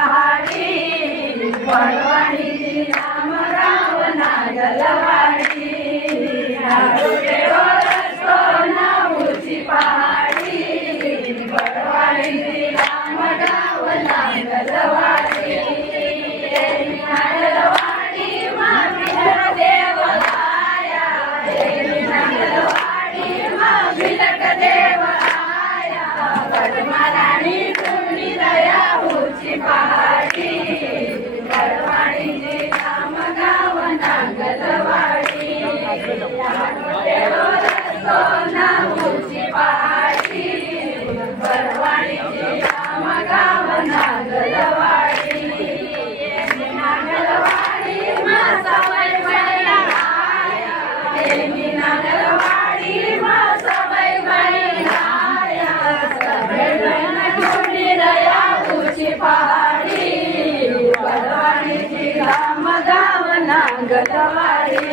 पहाड़ी वडवाणीची रामराव नागलवाडी नागदेवर सोनाऊची पहाड़ी वडवाणीची रामराव नागलवाडी नागलवाडी माविलक देव आया नागलवाडी माविलक देव आया वडमाराणी तुम्ही दया होची पहाड़ी वडवाणीची रामगाव नागलवाडी नागदेवर सोनाऊची पहाड़ी वडवाणीची रामगाव नागलवाडी नागलवाडी मा सवय बळी आया नागलवाडी मा सवय बळी आया सवय बळी तुम्ही दया होची पहाड़ी वडवाणीची रामगाव नागलवाडी